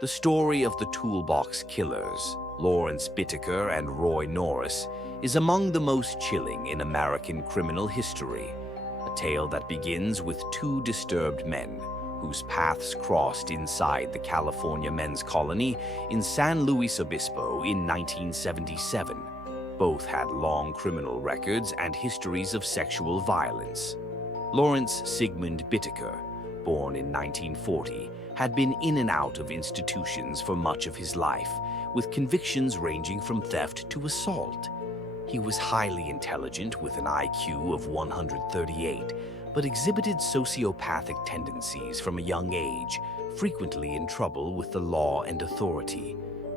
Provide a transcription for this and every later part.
The story of the Toolbox Killers, Lawrence Bittaker and Roy Norris, is among the most chilling in American criminal history. A tale that begins with two disturbed men whose paths crossed inside the California men's colony in San Luis Obispo in 1977. Both had long criminal records and histories of sexual violence. Lawrence Sigmund Bittaker, born in 1940, had been in and out of institutions for much of his life, with convictions ranging from theft to assault. He was highly intelligent with an IQ of 138, but exhibited sociopathic tendencies from a young age, frequently in trouble with the law and authority.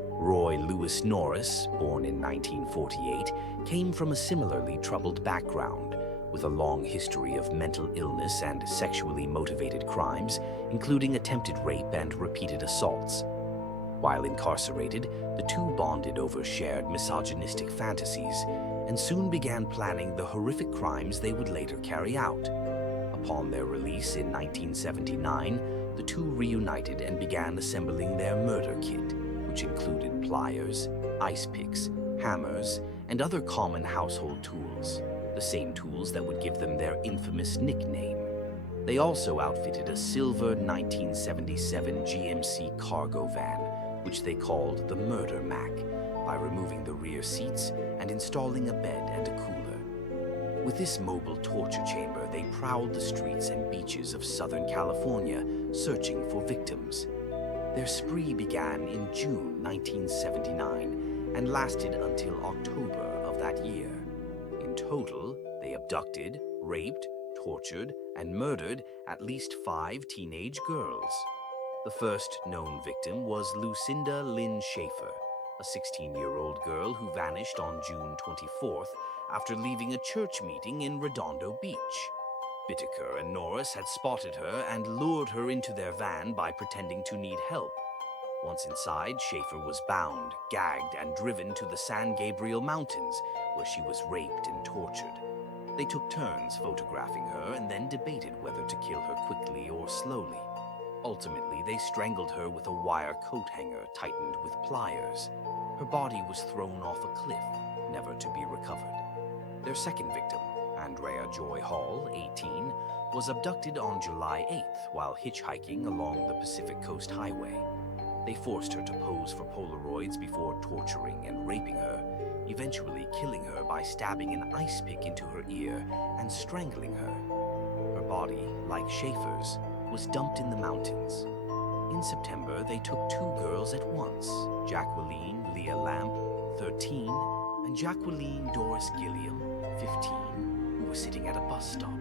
Roy Lewis Norris, born in 1948, came from a similarly troubled background, with a long history of mental illness and sexually motivated crimes, including attempted rape and repeated assaults. While incarcerated, the two bonded over shared misogynistic fantasies and soon began planning the horrific crimes they would later carry out. Upon their release in 1979, the two reunited and began assembling their murder kit, which included pliers, ice picks, hammers, and other common household tools, the same tools that would give them their infamous nickname. They also outfitted a silver 1977 GMC cargo van, which they called the Murder Mac, by removing the rear seats and installing a bed and a cooler. With this mobile torture chamber, they prowled the streets and beaches of Southern California, searching for victims. Their spree began in June 1979 and lasted until October of that year. In total, they abducted, raped, tortured, and murdered at least 5 teenage girls. The first known victim was Lucinda Lynn Schaefer, a 16-year-old girl who vanished on June 24th after leaving a church meeting in Redondo Beach. Bittaker and Norris had spotted her and lured her into their van by pretending to need help. Once inside, Schaefer was bound, gagged, and driven to the San Gabriel Mountains, where she was raped and tortured. They took turns photographing her and then debated whether to kill her quickly or slowly. Ultimately, they strangled her with a wire coat hanger tightened with pliers. Her body was thrown off a cliff, never to be recovered. Their second victim, Andrea Joy Hall, 18, was abducted on July 8th while hitchhiking along the Pacific Coast Highway. They forced her to pose for Polaroids before torturing and raping her, eventually killing her by stabbing an ice pick into her ear and strangling her. Her body, like Schaefer's, was dumped in the mountains. In September, they took 2 girls at once, Jacqueline Leah Lamp, 13, and Jacqueline Doris Gilliam, 15, who was sitting at a bus stop.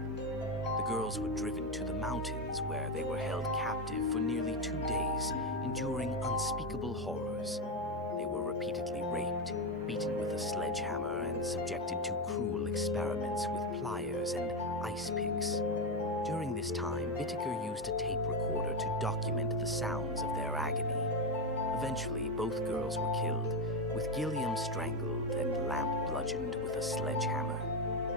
The girls were driven to the mountains where they were held captive for nearly 2 days, enduring unspeakable horrors. They were repeatedly raped, beaten with a sledgehammer, and subjected to cruel experiments with pliers and ice picks. During this time, Bittaker used a tape recorder to document the sounds of their agony. Eventually, both girls were killed, with Gilliam strangled and Lamp bludgeoned with a sledgehammer.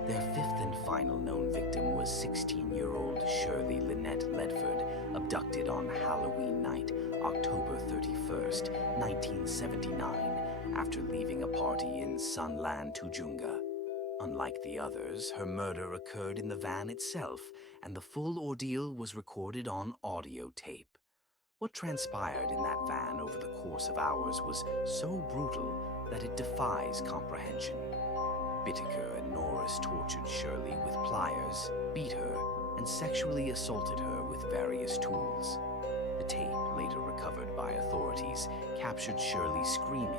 Their fifth and final known victim was 16-year-old Shirley Lynette Ledford, abducted on Halloween night, October 31st, 1979, after leaving a party in Sunland, Tujunga. Unlike the others, her murder occurred in the van itself, and the full ordeal was recorded on audio tape. What transpired in that van over the course of hours was so brutal that it defies comprehension. Bittaker and Norris tortured Shirley with pliers, beat her, and sexually assaulted her with various tools. The tape, later recovered by authorities, captured Shirley screaming,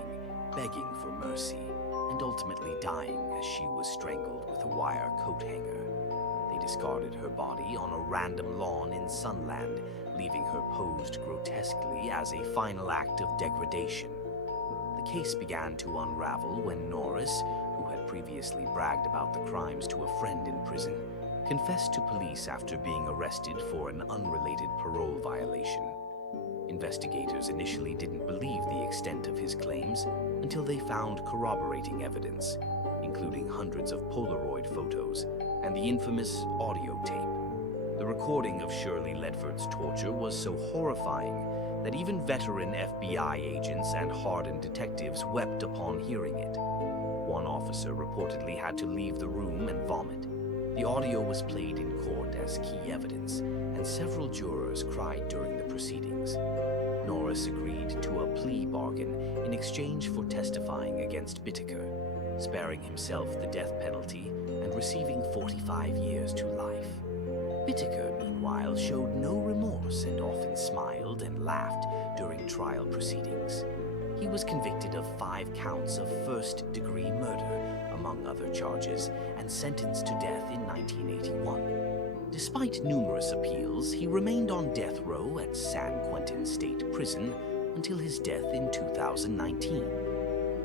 begging for mercy, and ultimately dying as she was strangled with a wire coat hanger. They discarded her body on a random lawn in Sunland, leaving her posed grotesquely as a final act of degradation. The case began to unravel when Norris, who had previously bragged about the crimes to a friend in prison, confessed to police after being arrested for an unrelated parole violation. Investigators initially didn't believe the extent of his claims until they found corroborating evidence, including hundreds of Polaroid photos and the infamous audio tape. The recording of Shirley Ledford's torture was so horrifying that even veteran FBI agents and hardened detectives wept upon hearing it. One officer reportedly had to leave the room and vomit. The audio was played in court as key evidence, and several jurors cried during the proceedings. Norris agreed to a plea bargain in exchange for testifying against Bittaker, sparing himself the death penalty and receiving 45 years to life. Bittaker, meanwhile, showed no remorse and often smiled and laughed during trial proceedings. He was convicted of 5 counts of first-degree murder, among other charges, and sentenced to death in 1981. Despite numerous appeals, he remained on death row at San Quentin State Prison until his death in 2019.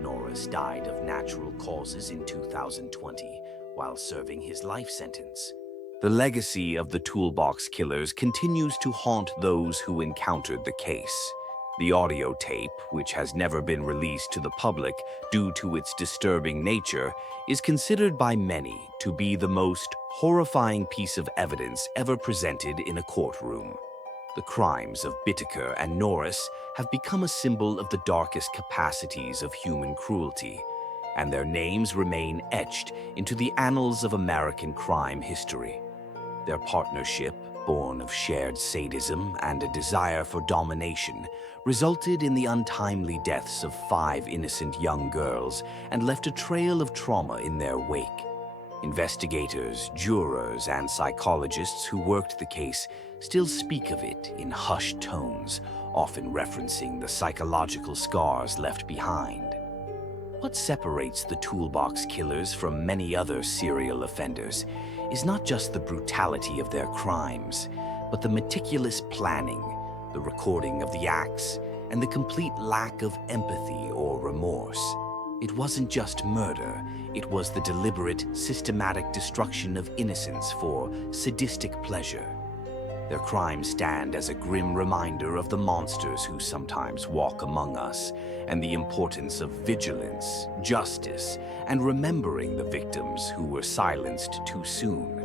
Norris died of natural causes in 2020 while serving his life sentence. The legacy of the Toolbox Killers continues to haunt those who encountered the case. The audio tape, which has never been released to the public due to its disturbing nature, is considered by many to be the most horrifying piece of evidence ever presented in a courtroom. The crimes of Bittaker and Norris have become a symbol of the darkest capacities of human cruelty, and their names remain etched into the annals of American crime history. Their partnership, born of shared sadism and a desire for domination, resulted in the untimely deaths of 5 innocent young girls and left a trail of trauma in their wake. Investigators, jurors, and psychologists who worked the case still speak of it in hushed tones, often referencing the psychological scars left behind. What separates the Toolbox Killers from many other serial offenders is not just the brutality of their crimes, but the meticulous planning, the recording of the acts, and the complete lack of empathy or remorse. It wasn't just murder, it was the deliberate, systematic destruction of innocence for sadistic pleasure. Their crimes stand as a grim reminder of the monsters who sometimes walk among us, and the importance of vigilance, justice, and remembering the victims who were silenced too soon.